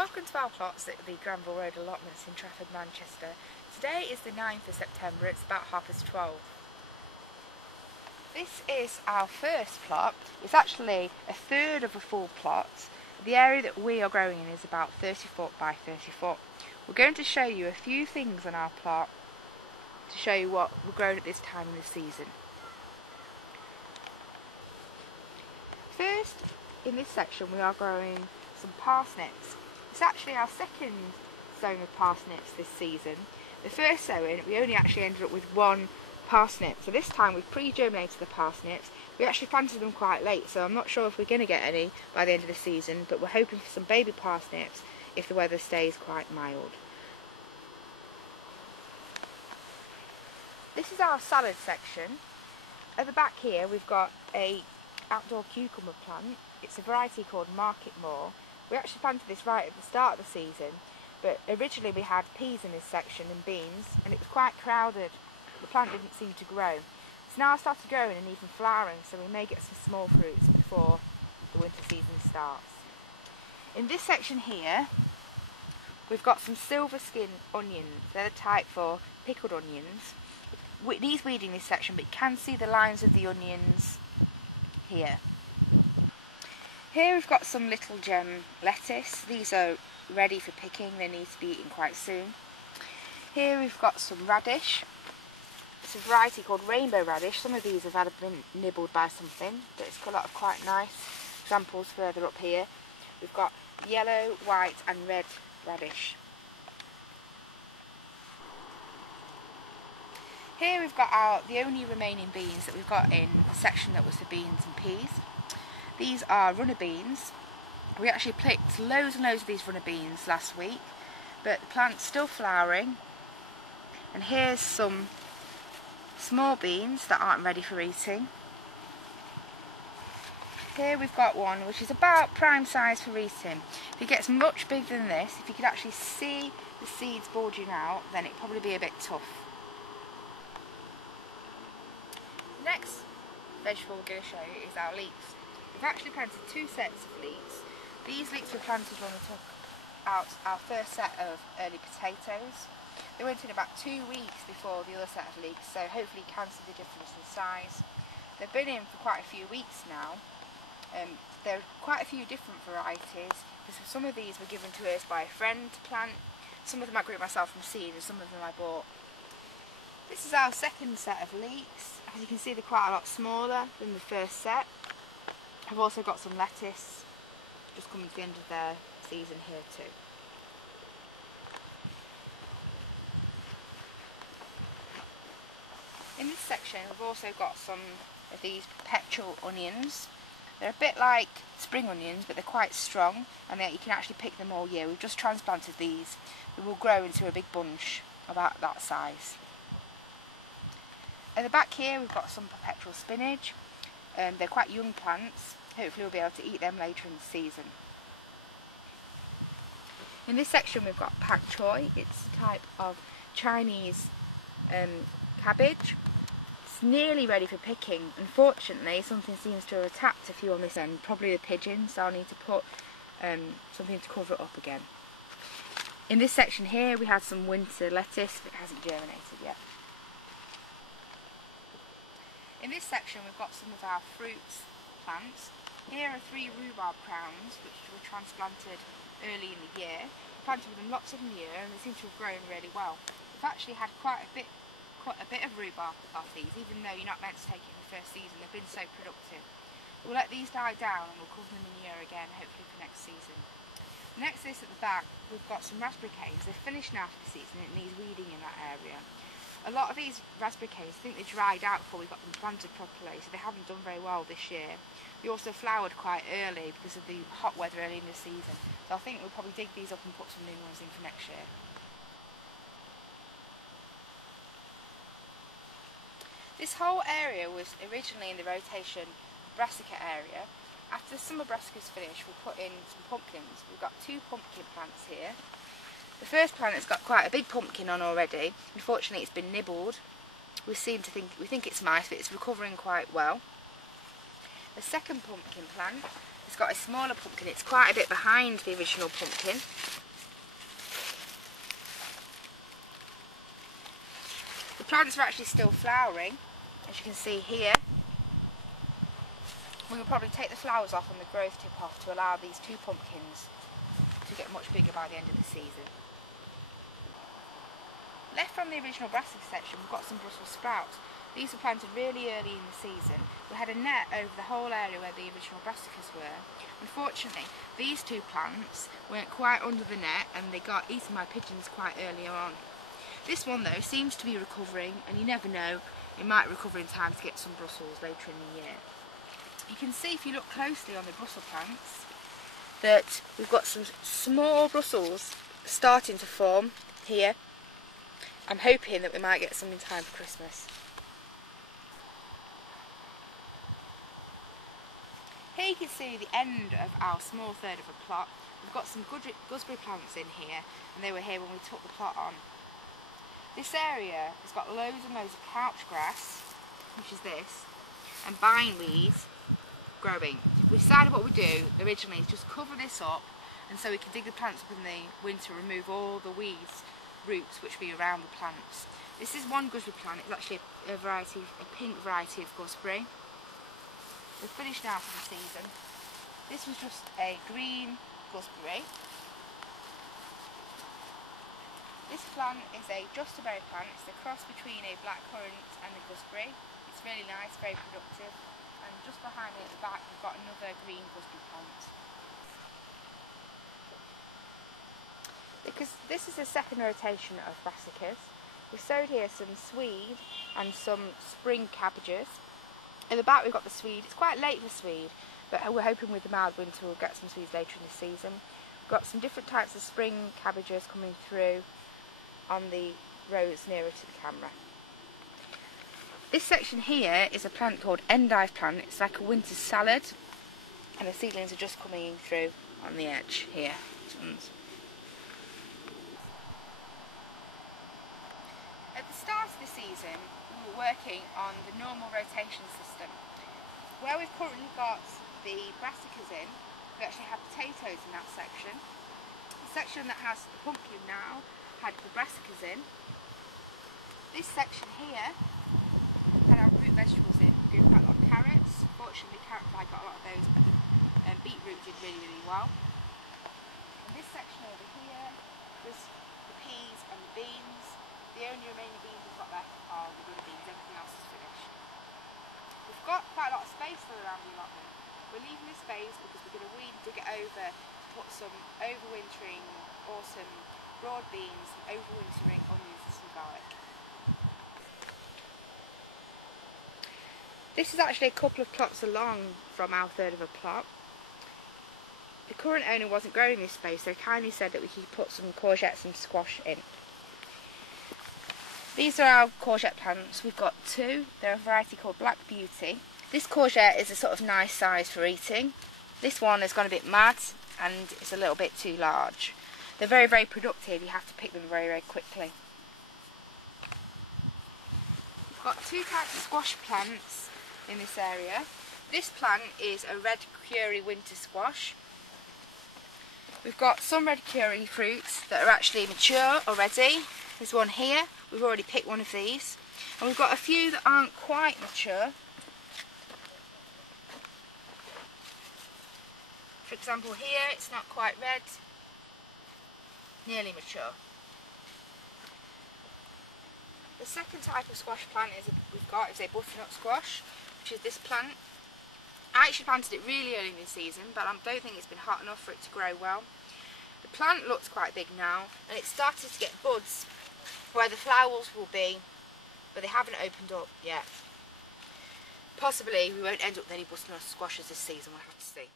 Welcome to our plots at the Granville Road allotments in Trafford, Manchester. Today is the 9th of September, it's about 12:30. This is our first plot. It's actually a third of a full plot. The area that we are growing in is about 30 foot by 30 foot. We're going to show you a few things on our plot to show you what we're growing at this time of the season. First, in this section we are growing some parsnips. It's actually our second sowing of parsnips this season. The first sowing we only actually ended up with one parsnip, so this time we've pre-germinated the parsnips. We actually planted them quite late, so I'm not sure if we're going to get any by the end of the season, but we're hoping for some baby parsnips if the weather stays quite mild. This is our salad section. At the back here we've got a outdoor cucumber plant. It's a variety called Market More. We actually planted this right at the start of the season, but originally we had peas in this section and beans, and it was quite crowded. The plant didn't seem to grow. It's now started growing and even flowering, so we may get some small fruits before the winter season starts. In this section here, we've got some silver skin onions. They're the type for pickled onions. It needs weeding this section, but you can see the lines of the onions here. Here we've got some little gem lettuce. These are ready for picking, they need to be eaten quite soon. Here we've got some radish. It's a variety called rainbow radish. Some of these have been nibbled by something, but it's got a lot of quite nice examples further up here. We've got yellow, white and red radish. Here we've got the only remaining beans that we've got in the section that was for beans and peas. These are runner beans. We actually picked loads and loads of these runner beans last week, but the plant's still flowering. And here's some small beans that aren't ready for eating. Here we've got one which is about prime size for eating. If it gets much bigger than this, if you could actually see the seeds bulging out, then it'd probably be a bit tough. The next vegetable we're going to show you is our leeks. We've actually planted two sets of leeks. These leeks were planted when we took out our first set of early potatoes. They went in about 2 weeks before the other set of leeks, so hopefully you can see the difference in size. They've been in for quite a few weeks now. There are quite a few different varieties. Some of these were given to us by a friend to plant. Some of them I grew myself from seed and some of them I bought. This is our second set of leeks. As you can see, they're quite a lot smaller than the first set. I've also got some lettuce just coming to the end of their season here too. In this section we've also got some of these perpetual onions. They're a bit like spring onions, but they're quite strong and you can actually pick them all year. We've just transplanted these. They will grow into a big bunch about that size. At the back here we've got some perpetual spinach. They're quite young plants. Hopefully we'll be able to eat them later in the season. In this section we've got pak choi. It's a type of Chinese cabbage. It's nearly ready for picking. Unfortunately something seems to have attacked a few on this end, probably the pigeons, so I'll need to put something to cover it up again. In this section here we had some winter lettuce, but it hasn't germinated yet. In this section we've got some of our fruits plants. Here are 3 rhubarb crowns which were transplanted early in the year. We planted with them lots of the year and they seem to have grown really well. We've actually had quite a bit of rhubarb off these, even though you're not meant to take it in the first season. They've been so productive. We'll let these die down and we'll cover them in the year again, hopefully for next season. Next to this at the back we've got some raspberry canes. They're finished now for the season, it needs weeding in that area. A lot of these raspberry canes, I think they dried out before we got them planted properly, so they haven't done very well this year. We also flowered quite early because of the hot weather early in the season, so I think we'll probably dig these up and put some new ones in for next year. This whole area was originally in the rotation brassica area. After the summer brassicas finished, we put in some pumpkins. We've got 2 pumpkin plants here. The first plant has got quite a big pumpkin on already. Unfortunately it's been nibbled. We think it's mice, but it's recovering quite well. The second pumpkin plant has got a smaller pumpkin. It's quite a bit behind the original pumpkin. The plants are actually still flowering, as you can see here. We will probably take the flowers off and the growth tip off to allow these two pumpkins to get much bigger by the end of the season. Left from the original brassica section, we've got some Brussels sprouts. These were planted really early in the season. We had a net over the whole area where the original brassicas were. Unfortunately, these two plants weren't quite under the net and they got eaten by pigeons quite early on. This one though seems to be recovering, and you never know, it might recover in time to get some Brussels later in the year. You can see if you look closely on the Brussels plants that we've got some small Brussels starting to form here. I'm hoping that we might get some in time for Christmas. Here you can see the end of our small third of a plot. We've got some gooseberry plants in here, and they were here when we took the plot on. This area has got loads and loads of couch grass, which is this, and bindweed growing. We decided what we do originally is just cover this up, and so we can dig the plants up in the winter, remove all the weeds, roots which be around the plants. This is one gooseberry plant. It's actually a pink variety of gooseberry. We're finished now for the season. This was just a green gooseberry. This plant is just a berry plant. It's the cross between a blackcurrant and a gooseberry. It's really nice, very productive. And just behind me at the back we've got another green gooseberry plant. Because this is the second rotation of brassicas, we've sowed here some swede and some spring cabbages. At the back we've got the swede. It's quite late for swede, but we're hoping with the mild winter we'll get some swedes later in the season. We've got some different types of spring cabbages coming through on the rows nearer to the camera. This section here is a plant called endive plant. It's like a winter salad, and the seedlings are just coming through on the edge here. At the start of the season we were working on the normal rotation system. Where we've currently got the brassicas in, we actually have potatoes in that section. The section that has the pumpkin now had the brassicas in. This section here had our root vegetables in. We grew quite a lot of carrots. Fortunately, carrot fly got a lot of those, but the beetroot did really, really well. And this section over here was the peas and the beans. The only remaining beans we've got left are the green beans. Everything else is finished. We've got quite a lot of space still around the allotment. We're leaving this space because we're going to weed and dig it over to put some overwintering autumn broad beans, some overwintering onions and some garlic. This is actually a couple of plots along from our third of a plot. The current owner wasn't growing this space, so kindly said that we could put some courgettes and squash in. These are our courgette plants. We've got two. They're a variety called Black Beauty. This courgette is a sort of nice size for eating. This one has gone a bit mad and it's a little bit too large. They're very, very productive. You have to pick them very, very quickly. We've got two types of squash plants in this area. This plant is a red curry winter squash. We've got some red curry fruits that are actually mature already. There's one here. We've already picked one of these. And we've got a few that aren't quite mature. For example here, it's not quite red. Nearly mature. The second type of squash plant we've got is a butternut squash, which is this plant. I actually planted it really early in the season, but I don't think it's been hot enough for it to grow well. The plant looks quite big now, and it's started to get buds where the flowers will be, but they haven't opened up yet. Possibly we won't end up with any butternut squashes this season, we'll have to see.